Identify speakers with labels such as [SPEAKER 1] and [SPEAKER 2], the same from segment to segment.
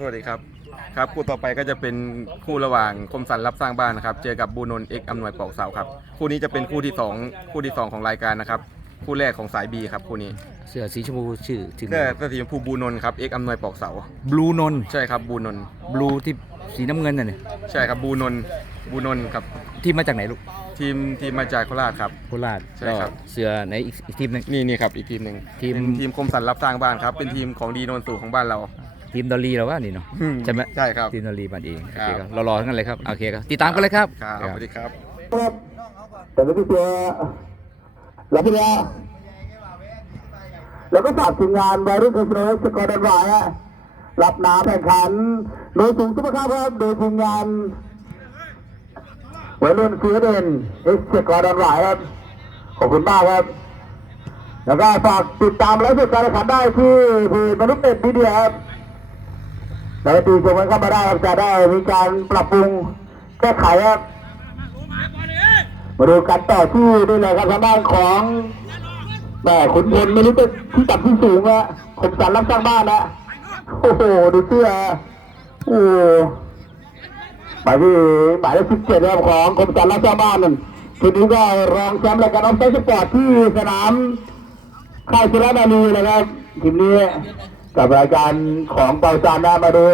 [SPEAKER 1] สวัสดีครับครับคู่ต่อไปก็จะเป็นคู่ระหว่างคมสันรับสร้างบ้านนะครับ เจอกับบูนนท์เอกอำนวยปอกเสาครับคู่นี้จะเป็นคู่ที่สองคู่ที่สองของรายการนะครับคู่แรกของสายบีครับคู่นี้
[SPEAKER 2] เสื้อสีชมพูชื่อทีม
[SPEAKER 1] เสื้อเสื้อสีชมพูบูนนท์ครับเอกอำนวยปอกเสา
[SPEAKER 2] บลูนนท์
[SPEAKER 1] ใช่ครับบูนนท์
[SPEAKER 2] บลูที่สีน้ำเงินน่ะเนี่ย
[SPEAKER 1] ใช่ครับบูนนท์บูนนท์ครับ
[SPEAKER 2] ที่มาจากไหนลูก
[SPEAKER 1] ทีมทีมมาจากโคราชครับ
[SPEAKER 2] โคราช
[SPEAKER 1] ใช่ครับ
[SPEAKER 2] ก็เสื้อในอีกอีกทีมหนึง
[SPEAKER 1] นี่นี่ครับอีกทีมหนึ่ง
[SPEAKER 2] ทีม
[SPEAKER 1] เป็นทีมคมสันรับสร้างบ้านครับเป็นทีมของดีโนนสูงของบ้านเรา
[SPEAKER 2] ทีมดอลลีเราว่านี่เนาะ
[SPEAKER 1] อืม
[SPEAKER 2] ใช่ไหม
[SPEAKER 1] ใช่ครับ
[SPEAKER 2] ทีมดอลลีบ้านเองโอ
[SPEAKER 1] ครั
[SPEAKER 2] เค
[SPEAKER 1] บ
[SPEAKER 2] ครับเรารอทั้งนั้นเลยครับโอเคครับติดตามกันเลยครับ
[SPEAKER 1] ครับสวัสดีครับ
[SPEAKER 3] แต่ไม่ได้เจอแล้วพี่แล้วแล้วก็ฝากทีมงานบริษัทโนสกอร์ดันไวฮะรับน้ำแข่งขัน โดยสูงสุภาพครับโดยทีมงานวัยรุ่นซีเดนเอ็กซ์สกอร์ดันไวครับขอบคุณมากครับ แล้วก็ฝากติดตามไลฟ์สดการแข่งขันได้ที่เพจมนุษย์เน็ตมีเดียครับ แล้วก็ตีชมกันเข้ามาได้จะได้มีการปรับปรุงแก้ไขครับมาดูกันต่อที่นี่เลยครับทางด้านของแม่ขุนพลไม่รู้จะที่ต่ำที่สูงอะคมสันรับสร้างบ้านนะโอ้โหดูเสื้อโอ้โหมายที่หมายเลขสิบเจ็ดครับของคมสันรับสร้างบ้านนั่นทีนี้ก็รองแชมป์รายการออฟไซด์สปอร์ตที่สนามค่ายสุรานารีนะครับทีมนี้ กับรายการของเปาจานนะมาดู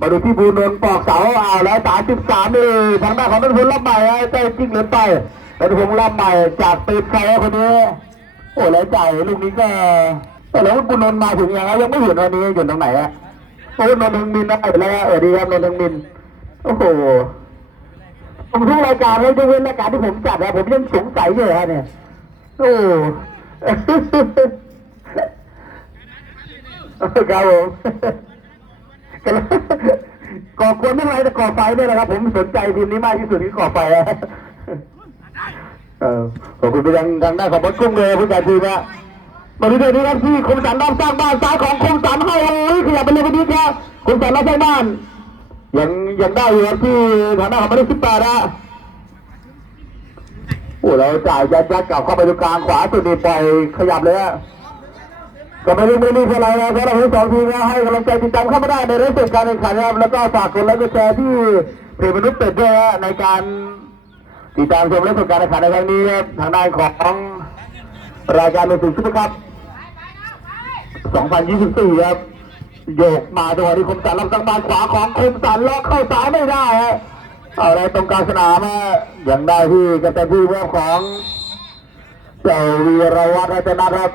[SPEAKER 3] มาดูที่บูนนท์ปอกเสาอ่าวแล้วสามสิบสามนี่ทางด้านของนัทพลรับใหม่ใจจริงหรือไปนัทพลรับใหม่จากปีนไฟคนนี้โอ้แล้วใจลูกนี้ก็แต่แล้วบูนนท์มาถึงยังไงยังไม่เห็นวันนี้อยู่ตรงไหนอะโอ้นนท์ทึงมินได้แล้วเออดีครับนนท์ทึงมินโอ้โหผมทุกรายการเลยจะเว้นรายการที่ผมจัดนะผมยังสงสัยอยู่ฮะเนี่ยโอ้ ครับผมก่อกวนไม่ไรแต่ก่อไฟเนี่ยนะครับ ผมสนใจทีมนี้มากที่สุดคือก่อไฟอะเออขอบคุณไปทางทางด้านของบอสกุ้งเลยผู้จัดทีมนะมาดูเดี๋ยวนี้ครับที่คมสันรอบสร้างบ้านซ้ายของคมสันให้โอ้ยขยับไปเลยพอดีครับคมสันรอบสร้างบ้านยังยังได้อยู่ครับที่ทางด้านของบริสิบแปดนะโอ้เราจ่ายยัดยัดกลับเข้าไปตรงกลางขวาสุดนี่ปล่อยขยับเลยอะ ก็ไม่ได้ไม่รีบอะไรนะเพราะเราทั้งสองทีมนะให้กำลังใจติดตามเข้ามาได้ในเรื่องของการแข่งขันนะครับแล้วก็ฝากกดไลค์กดแชร์ที่เพจมนุษย์เป็ดด้วยในการติดตามชมเรื่องของการแข่งขันในครั้งนี้ทางด้านของรายการมือถือซุปเปอร์คัพ2024 ครับโยกมาจังหวะที่คมสันลำสังบานขวาของคมสันล็อกเข้าซ้ายไม่ได้ฮะเอาอะไรตรงกลางสนามฮะยังได้ที่กระแตผู้เพื่ของเจ้าวีรวัฒน์รัตนะครับ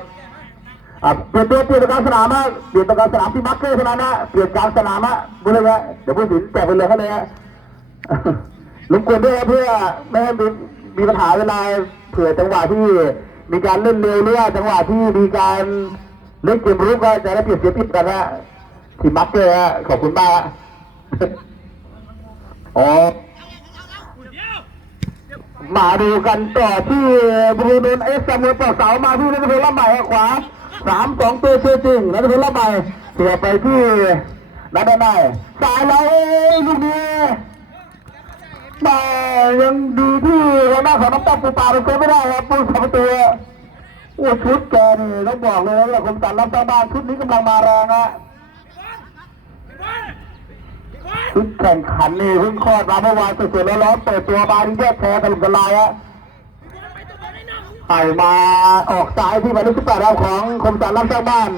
[SPEAKER 3] เปลี่ยนตัวเปลี่ยนกางสนามนะเปลี่ยนกางสนามที่มักเกอร์เท่านั้นนะเปลี่ยนกางสนามนะบุเลยนะเดี๋ยวผู้สินแจกไปเลยให้เลยฮะรบกวนด้วยเพื่อไม่ให้มีมีปัญหาเวลาเผื่อจังหวะที่มีการเล่นเร็วหรือว่าจังหวะที่มีการเล่นเกมรุกก็จะได้เปรียบเสียเปรียบกันนะที่มักเกอร์ฮะขอบคุณมากอ๋อมาดูกันต่อที่บรูโนนเอสซามูลปอกเสามาที่นัทพลละใหม่ขวา สามสองตัวเชื่อจริงนัทพลละใหม่เสียไปที่นัดได้านในสายแล้วเอ้ยลูกนี้แต่ยังดีที่ทางด้าของน้ำตาปูปลาเป็นเซฟไม่ได้ครับปูสามประตัวโอ้ชุดแกนี่ต้องบอกเลยว่าคมสันรับสร้างบ้านชุดนี้กำลังมาแรงนะชุดแข่งขันนี่เพิ่งคลอดมาเมื่อวานสดๆร้อนเปิดตัวมาที่แยกแพ้ถล่มทลายฮะ ไปมาออกซ้ายที่หมายเลขสิบแปดของคมสันรับสร้างบ้าน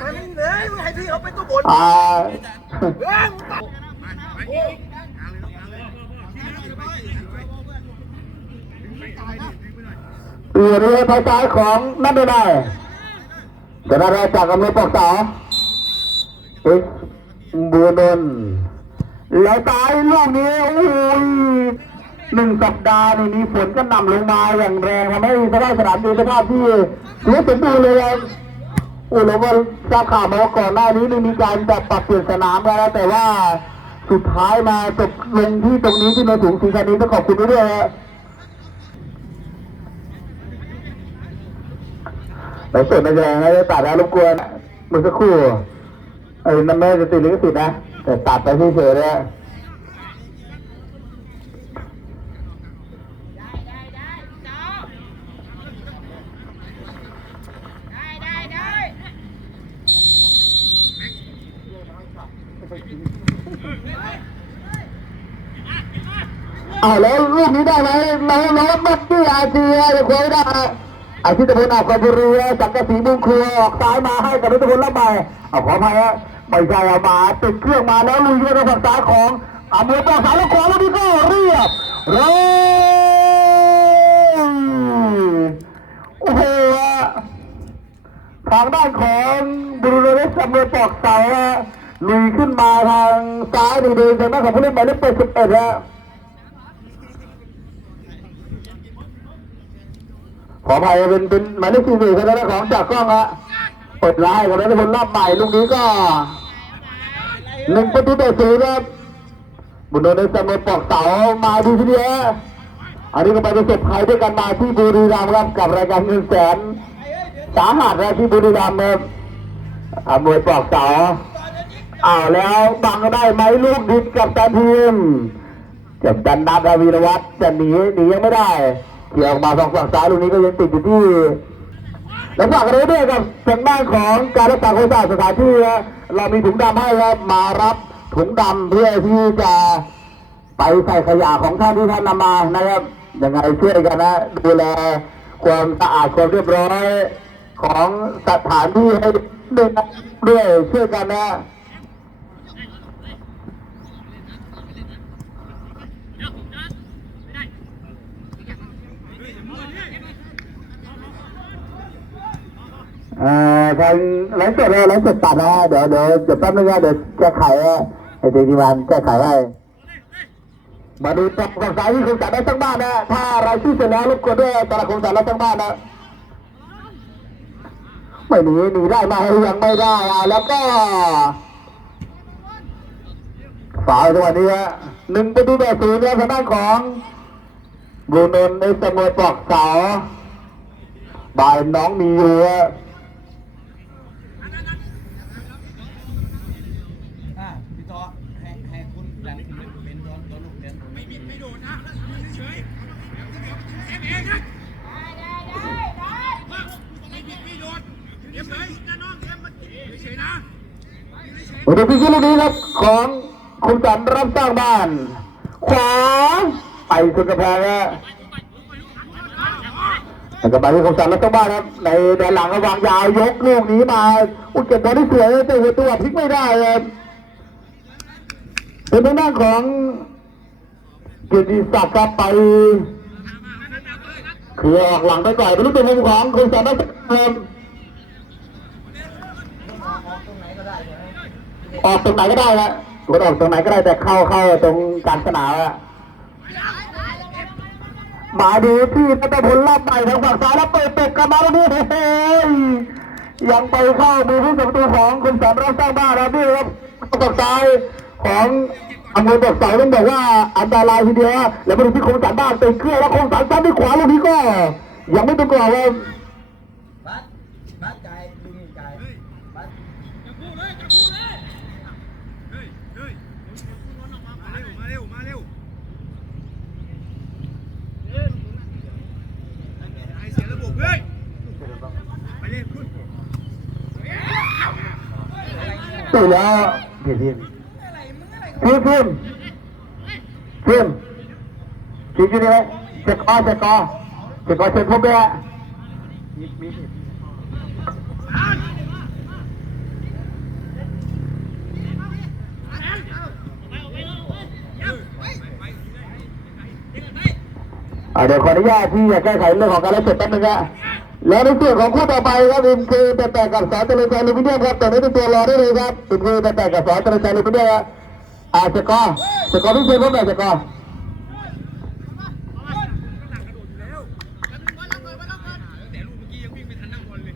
[SPEAKER 4] มันเลยมึงให้พี่เขาเป็นตัวบน
[SPEAKER 3] อ่า
[SPEAKER 4] เฮ้ยมึงตัด
[SPEAKER 3] เอือเรือไปซ้ายของนัดได้ได้จะได้จากอำนวยปอกสาเอ็กซ์บัวนนแล้วซ้ายลูกนี้โอ้ยห หนึ่งสัปดาห์นี่มีฝนก็นำลงมาอย่างแรงทำให้สภาพสนามมีสภาพที่ถือว่าสมบูรณ์เลยครับโอ้แล้วาทราบข่าวมาว่าก่อนหน้านี้มีการแบบปรับเปลี่ยนสนามกันแล้วแต่ว่าสุดท้ายมาจบลงที่ตรงนี้ที่มาถึงสีคันนี้ต้องขอบคุณด้วยนะไปสุดนะแรงนะจะตัดแล้วรบกวนเมื่อสักครู่ไอ้นั่นไม่จะติดลิขสิทธิ์นะ แต่ตัดไปเฉยๆเลย
[SPEAKER 4] ได้ได้ได้
[SPEAKER 3] อ้าวแล้วลูกนี้ได้ไหมน้องน้องมักกี้อาเซียยังคว้าไม่ได้อาทิตย์พลอาบกับบุรีสังกะสีมุงครัวออกซ้ายมาให้กับนิตพลรับไปเอาขออภัยฮะไม่ใช่เอามาติดเครื่องมาแล้วลุยด้วยทางซ้ายของอเมริกาสายแล้วขวาแล้วนี่ก็เรียบร้อยโอ้โหทางด้านของบรูโนเวสซัมเมอร์ปอกเสาลุยขึ้นมาทางซ้ายดีดีทางด้านของผู้เล่นหมายเลขเป็นสิบเอ็ดฮะ ขออภัยเป็นเป็นหมายเลขสี่สี่ทางด้านของจากกล้องฮะเปิดไลน์กับนักพลรอบใหม่ลูกนี้ก็หนึ่งประตูต่อศูนย์ครับบุญโนเวสซัมเมอร์ปอกเสามาดีทีเดียวอันนี้ก็ไปประสบภัยด้วยกันมาที่บุรีรัมย์ครับกับรายการเงินแสนสาหัสนะที่บุรีรัมย์ครับอามวยปลอกเสาอ้าวแล้วบังได้ไหมลูกดิดกับตันทีมเจ็บดันดับราวีรวัตรจะหนีหนียังไม่ได้ เกี่ยวมาสองฝั่งซ้ายลูกนี้ก็ยังติดอยู่ที่แล้วฝากกันด้วยกับทางด้านของการรักษาความสะอาสถานที่เรามีถุงดำให้ครับมารับถุงดำเพื่อที่จะไปใส่ขยะของท่านที่ท่านนำมานะครับยังไงช่วยกันนะ ดูแลความสะอาดความเรียบร้อยของสถานที่ให้ด้วยด้วยช่วยกันนะ ทางไลฟ์สดเลยไลฟ์สดตัดนะเดี๋ยวเดี๋ยวเดี๋ยวแป๊บนึงนะเดี๋ยวแก้ไขให้ทีมงานแก้ไขให้มาดูตับกับสายที่คงจัดได้ทั้งบ้านนะถ้ารายชื่อเสร็จแล้วรบกวนด้วยแต่ละคงจัดได้ทั้งบ้านนะไม่หนีหนีได้ไหมยังไม่ได้อะแล้วก็ฝาจังหวะนี้ฮะหนึ่งประตูต่อศูนย์แล้วทางด้านของบรูโนนในเสมอปลอกเสาบายน้องมีอยู่
[SPEAKER 4] มา
[SPEAKER 3] ดูพิชิตลูกนี้ครับของคุณจันรับสร้างบ้าน ขวาไปสุดกระแพงฮะแล้วก็ไปที่คุณจันรับสร้างบ้านครับในด้านหลังก็วางยาวยกลูกนี้มา อุ้ยเก็บบอลได้สวยแต่หัวตัวพลิกไม่ได้ครับเป็นทางด้านของ เกียรติศักดิ์ครับไปคือออกหลังไปก่อนเป็นลูกเป็นมุมของคุณจันทร์รับสร้างบ้านออกตรงไหนก็ได้ละกดออกตรงไหนก็ได้แต่เข้าเข้าตรงกลางสนามอะมาดูที่พัตพลรอบใหม่ทางฝั่งซ้ายแล้วเปิดตกกลับมาแล้วนี่เฮ้ยยังไปเข้ามือผู้สัประตูของคุณสามรักสร้างบ้านนะนี่ครับฝั่งซ้ายของ อำเภอบอกสาต้องบอกว่าอันตรายทีเดียวแล้วมาดูที่โคงสารบ้านตีเครื่องแล้วโคงสารซ้ายด้วยขวาลูกนี้ก็ ยังไม่ตรงกรอบว่า
[SPEAKER 4] บัดบัดใจดูนี่ใจบัด
[SPEAKER 5] จับคู่เลยจับคู่เลยเฮ้ยเฮ้ยมาเร็วมาเร็วมาเร็วไอเสียระบบเฮ้ยไปเลยคุณ
[SPEAKER 3] ตื่นแล้วเดี๋ยว ทีมทีมทีมทีมทีมอยู่นี่ไหมเจ็กอเจ็กอเจ็กอเช็คพบเลยอ่าเดี๋ยวขออนุญาตที่จะแก้ไขเรื่องของการไลฟ์สดแป๊บนึงนะแล้วในส่วนของคู่ต่อไปครับอิมคือแต่แต่กับสอนเจริญใจลูกพิเดียครับตอนนี้เป็นตัวรอได้เลยครับอิมคือแต่แต่กับสอนเจริญใจลูกพิเดียครับ อ่าเจกอเจกอพี่เชฟพบเลยเจกอ
[SPEAKER 5] แต่ลูกเมื่อกี้ยังวิ่งไม่ทันนั่งบอลเลย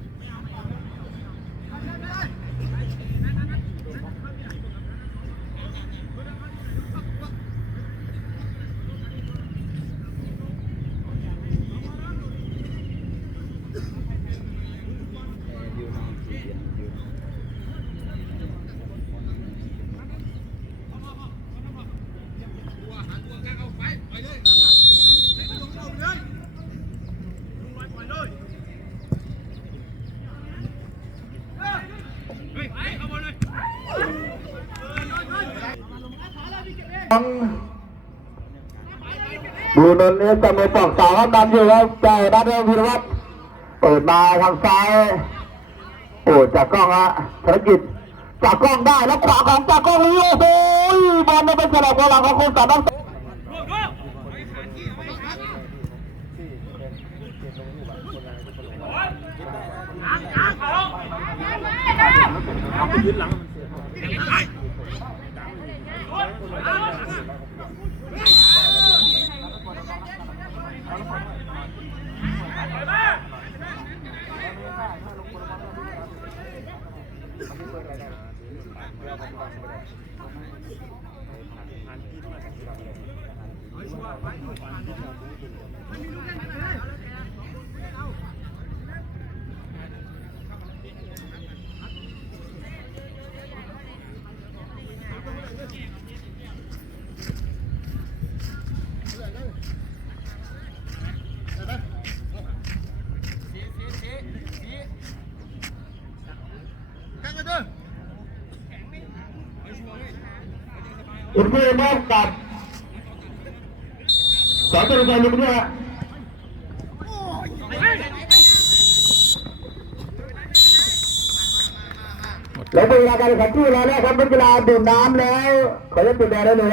[SPEAKER 4] เบู
[SPEAKER 3] นนท์เนี่จะมือปอกสาวครับดันอยู่ครับเจ้าดันเอพิรวัตรเปิดมาทางซ้าย โอ้จากกล้องฮะธนกิจจากกล้องได้แล้วขวาของจากกล้องนี้โอ้โหบอลไม่เป็นฉลับบอลหลังของคมสันต้องคุณ พี่มอบกับ สอนตัวใจลุงด้วยแล้วเวลาการแข่งขันที่แล้วนะครับนักกีฬาดื่มน้ำแล้วขออนุญาตปิดแดดได้เลย